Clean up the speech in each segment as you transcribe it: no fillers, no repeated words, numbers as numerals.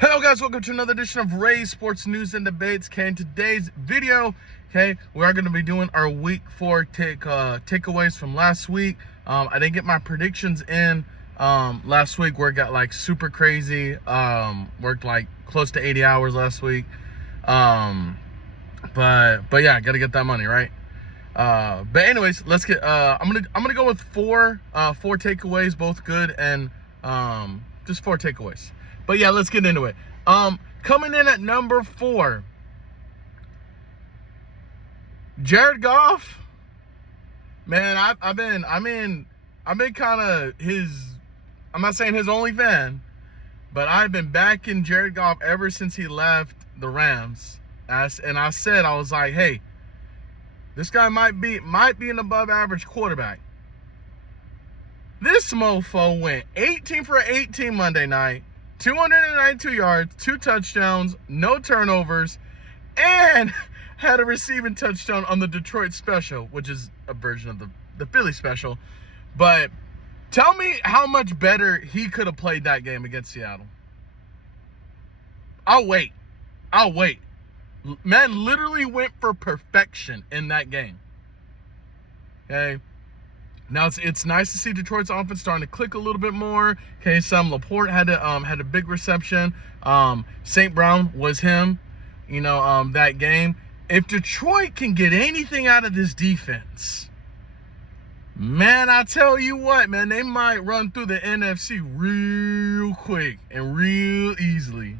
Hello guys, welcome to another edition of Ray's Sports News and Debates. Okay, in today's video, we are going to be doing our week 4 takeaways from last week. I didn't get my predictions in last week where it got like super crazy. Worked like close to 80 hours last week. But yeah, got to get that money, right? But anyways, let's get I'm gonna go with four takeaways, both good, and just 4 takeaways. But yeah, let's get into it. Coming in at number 4, Jared Goff. Man, I've been kind of his, I'm not saying his only fan, but I've been backing Jared Goff ever since he left the Rams. And I said, I was like, hey, this guy might be an above average quarterback. This mofo went 18 for 18 Monday night. 292 yards, 2 touchdowns, no turnovers, and had a receiving touchdown on the Detroit Special, which is a version of the Philly Special. But tell me how much better he could have played that game against Seattle. I'll wait. Man literally went for perfection in that game. Okay. Now it's nice to see Detroit's offense starting to click a little bit more. Okay, Sam Laporte had a big reception. St. Brown was him, that game. If Detroit can get anything out of this defense, man, I tell you what, man, they might run through the NFC real quick and real easily.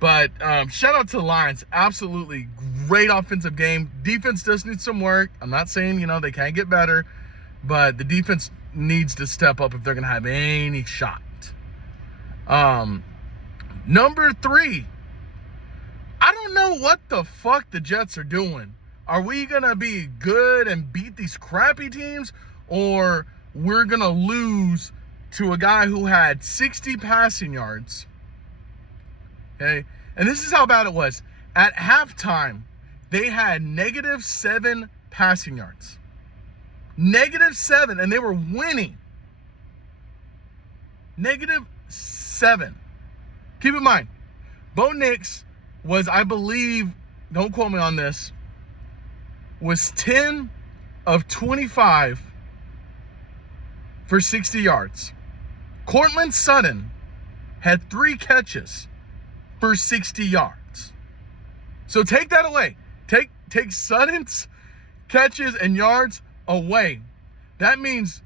But shout out to the Lions. Absolutely great offensive game. Defense does need some work. I'm not saying, they can't get better. But the defense needs to step up if they're going to have any shot. Number 3. I don't know what the fuck the Jets are doing. Are we going to be good and beat these crappy teams? Or we're going to lose to a guy who had 60 passing yards? Okay? And this is how bad it was. At halftime, they had -7 passing yards. -7, and they were winning. -7. Keep in mind, Bo Nix was, I believe, don't quote me on this, was 10 of 25 for 60 yards. Courtland Sutton had 3 catches for 60 yards. So take that away. Take Sutton's catches and yards away. That means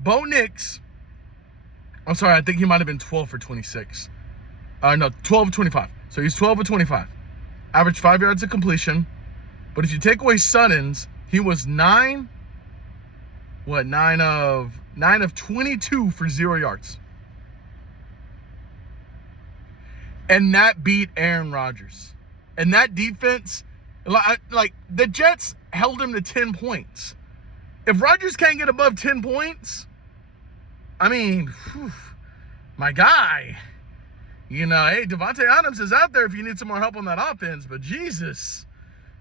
Bo Nix, I'm sorry, I think he might have been 12 for 26. No, 12 of 25. So he's 12 of 25. Average 5 yards of completion. But if you take away Sutton's, he was 9 of 22 for 0 yards. And that beat Aaron Rodgers. And that defense, like the Jets held him to 10 points. If Rodgers can't get above 10 points, I mean, my guy, hey, Devontae Adams is out there if you need some more help on that offense, but Jesus,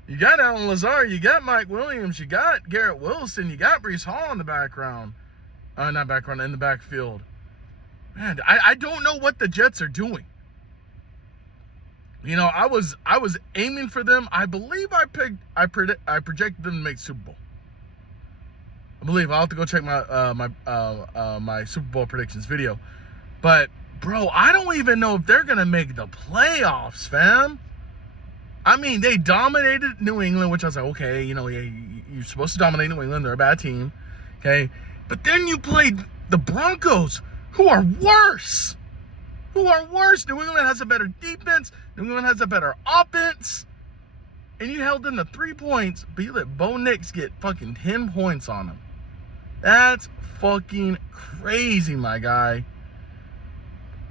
you got Allen Lazard, you got Mike Williams, you got Garrett Wilson, you got Breece Hall in the background. In the backfield. Man, I don't know what the Jets are doing. I was aiming for them. I believe I projected them to make Super Bowl. I believe. I'll have to go check my Super Bowl predictions video. But, bro, I don't even know if they're going to make the playoffs, fam. I mean, they dominated New England, which I was like, okay, you're supposed to dominate New England. They're a bad team, okay? But then you played the Broncos, who are worse. New England has a better defense. New England has a better offense. And you held them to 3 points, but you let Bo Nix get fucking 10 points on them. That's fucking crazy, my guy.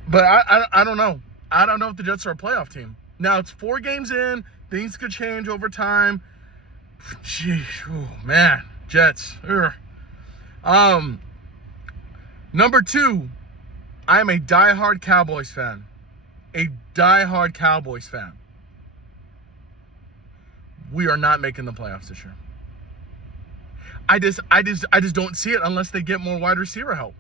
But I don't know. I don't know if the Jets are a playoff team. Now, it's 4 games in. Things could change over time. Jeez, oh, man. Jets. Ugh. Number 2, I am a diehard Cowboys fan. We are not making the playoffs this year. I just don't see it unless they get more wide receiver help.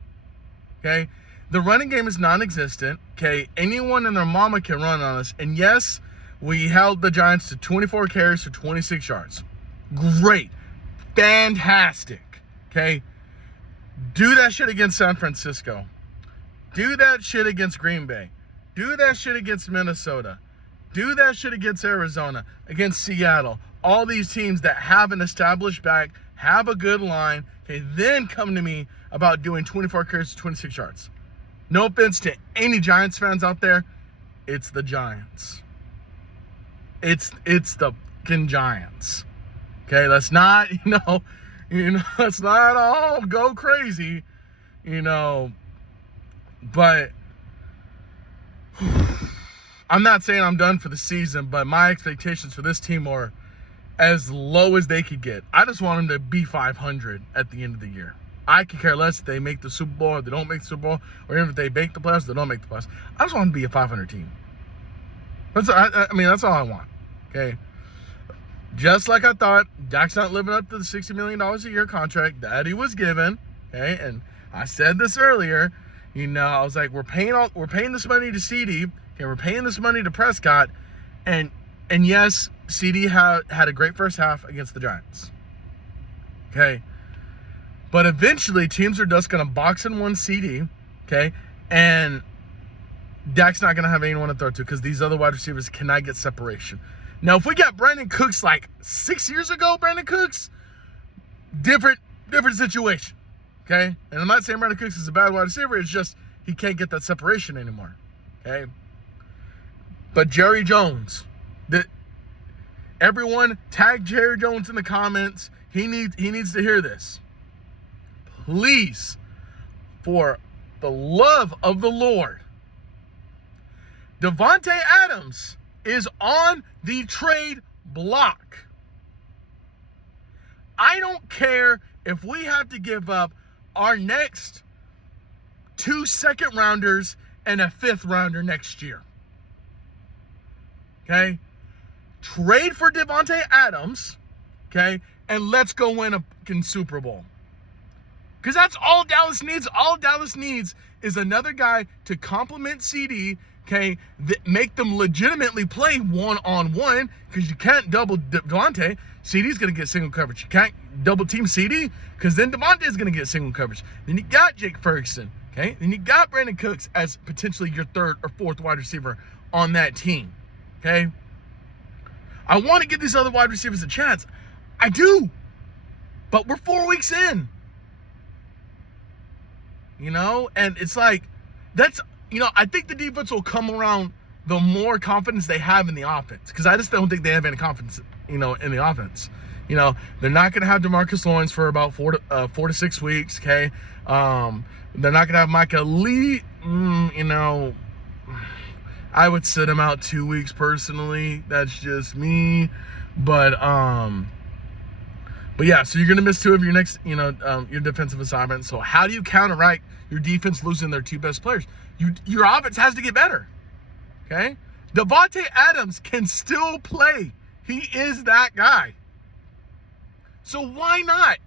Okay? The running game is non-existent. Okay, anyone and their mama can run on us. And yes, we held the Giants to 24 carries for 26 yards. Great. Fantastic. Okay, do that shit against San Francisco. Do that shit against Green Bay. Do that shit against Minnesota. Do that shit against Arizona, against Seattle. All these teams that have an established back, have a good line, okay, then come to me about doing 24 carries to 26 yards. No offense to any Giants fans out there, it's the Giants. It's the fucking Giants. Okay, let's not, let's not all go crazy, but I'm not saying I'm done for the season, but my expectations for this team are as low as they could get. I just want them to be 500 at the end of the year. I could care less if they make the Super Bowl or they don't make the Super Bowl, or even if they make the playoffs or they don't make the playoffs. I just want them to be a 500 team. That's all I want. Okay. Just like I thought, Dak's not living up to the $60 million a year contract that he was given. Okay, and I said this earlier. I was like, we're paying this money to CD. Okay, we're paying this money to Prescott, and yes, CD had a great first half against the Giants. Okay, but eventually teams are just gonna box in one CD. Okay, and Dak's not gonna have anyone to throw to because these other wide receivers cannot get separation. Now, if we got Brandon Cooks like 6 years ago, different situation. Okay, and I'm not saying Brandon Cooks is a bad wide receiver. It's just he can't get that separation anymore. Okay. But Jerry Jones, everyone tag Jerry Jones in the comments. He needs to hear this. Please, for the love of the Lord, Davante Adams is on the trade block. I don't care if we have to give up our next 2 second-rounders and a 5th rounder next year. Okay? Trade for Davante Adams, okay? And let's go win a fucking Super Bowl. Because that's all Dallas needs. All Dallas needs is another guy to complement CD, okay? Make them legitimately play one-on-one, because you can't double Davante. CD's going to get single coverage. You can't double team CD, because then Davante's going to get single coverage. Then you got Jake Ferguson, okay? Then you got Brandon Cooks as potentially your 3rd or 4th wide receiver on that team. Okay, I want to give these other wide receivers a chance. I do, but we're 4 weeks in. And it's like, I think the defense will come around the more confidence they have in the offense, because I just don't think they have any confidence, in the offense. They're not going to have DeMarcus Lawrence for about 4 to 6 weeks. Okay, they're not going to have Micah Lee. I would sit him out 2 weeks personally. That's just me. But yeah, so you're gonna miss 2 of your next, your defensive assignments. So how do you counteract your defense losing their 2 best players? Your offense has to get better. Okay? Davante Adams can still play. He is that guy. So why not?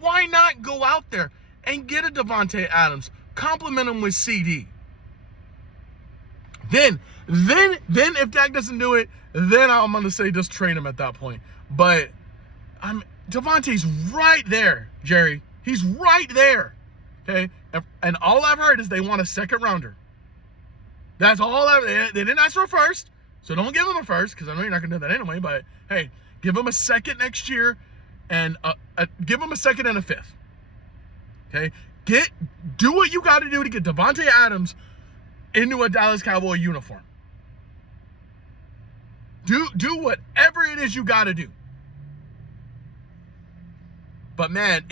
Why not go out there and get a Davante Adams, compliment him with CD? Then if Dak doesn't do it, then I'm going to say just trade him at that point. But Davante's right there, Jerry. He's right there. Okay? And all I've heard is they want a 2nd rounder. That's all they didn't ask for a 1st, so don't give him a 1st, because I know you're not going to do that anyway. But hey, give him a 2nd next year, and give him a 2nd and a 5th. Okay? Do what you got to do to get Davante Adams into a Dallas Cowboy uniform. Do whatever it is you got to do. But man,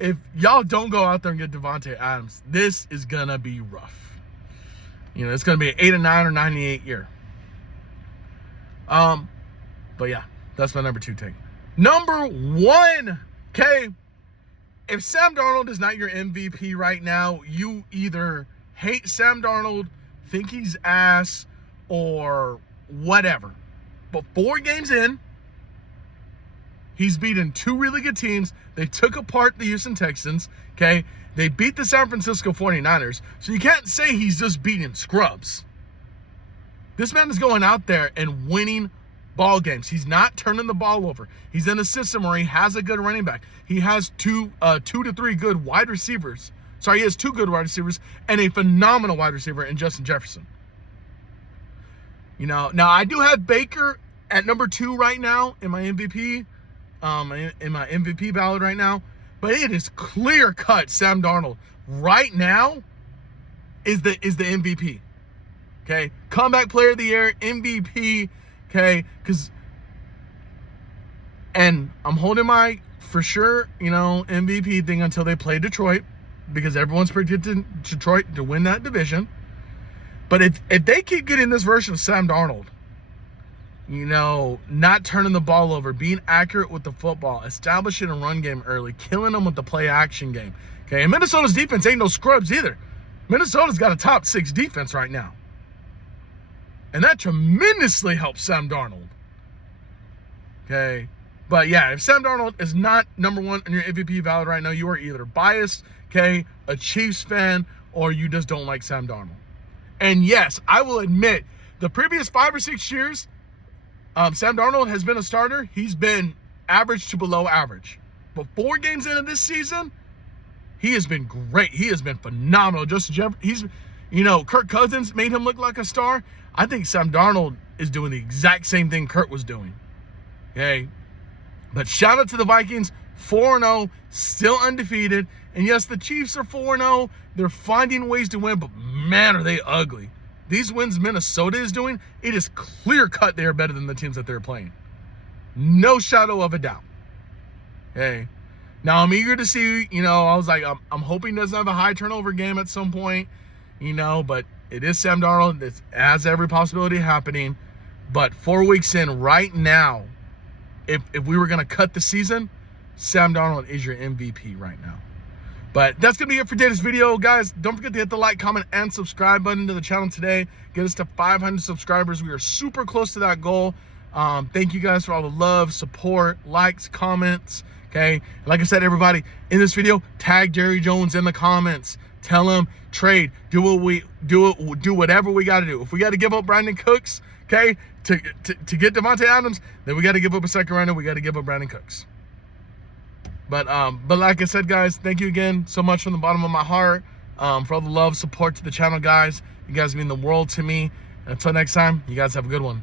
if y'all don't go out there and get Davante Adams, this is gonna be rough. It's gonna be an 8-9 or 98 year. But yeah, that's my number 2 take. Number 1, okay. If Sam Darnold is not your MVP right now, you either hate Sam Darnold, think he's ass, or whatever. But 4 games in, He's beaten 2 really good teams. They took apart the Houston Texans, okay? They beat the San Francisco 49ers. So you can't say he's just beating scrubs. This man is going out there and winning ball games. He's not turning the ball over. He's in a system where he has a good running back. He has 2 to 3 good wide receivers. Sorry, he has 2 good wide receivers and a phenomenal wide receiver in Justin Jefferson. You know, now I do have Baker at number 2 right now in my MVP, in my MVP ballot right now. But it is clear cut. Sam Darnold right now is the MVP. Okay, comeback player of the year, MVP. Okay, and I'm holding my for sure, you know, MVP thing until they play Detroit, because everyone's predicting Detroit to win that division. But if they keep getting this version of Sam Darnold, you know, not turning the ball over, being accurate with the football, establishing a run game early, killing them with the play action game. Okay, and Minnesota's defense ain't no scrubs either. Minnesota's got a top 6 defense right now. And that tremendously helps Sam Darnold. Okay, but yeah, if Sam Darnold is not number 1 in your MVP ballot right now, you are either biased, okay, a Chiefs fan, or you just don't like Sam Darnold. And yes, I will admit, the previous 5 or 6 years, Sam Darnold has been a starter. He's been average to below average. But 4 games into this season, he has been great. He has been phenomenal. You know, Kirk Cousins made him look like a star. I think Sam Darnold is doing the exact same thing Kirk was doing. Okay? But shout out to the Vikings, 4-0, still undefeated. And yes, the Chiefs are 4-0. They're finding ways to win, but man, are they ugly. These wins Minnesota is doing, it is clear cut they are better than the teams that they're playing. No shadow of a doubt. Okay. Now I'm eager to see, you know, I was like, I'm hoping he doesn't have a high turnover game at some point, you know, but it is Sam Darnold. It has every possibility happening. But 4 weeks in right now, if we were going to cut the season, Sam Darnold is your MVP right now. But that's going to be it for today's video, guys. Don't forget to hit the like, comment, and subscribe button to the channel today. Get us to 500 subscribers. We are super close to that goal. Thank you guys for all the love, support, likes, comments. Okay. Like I said, everybody, in this video, tag Jerry Jones in the comments. Tell him, trade, do whatever we got to do. If we got to give up Brandon Cooks, okay, to get Davante Adams, then we got to give up a second rounder. We got to give up Brandon Cooks. But like I said, guys, thank you again so much from the bottom of my heart for all the love, support to the channel, guys. You guys mean the world to me. Until next time, you guys have a good one.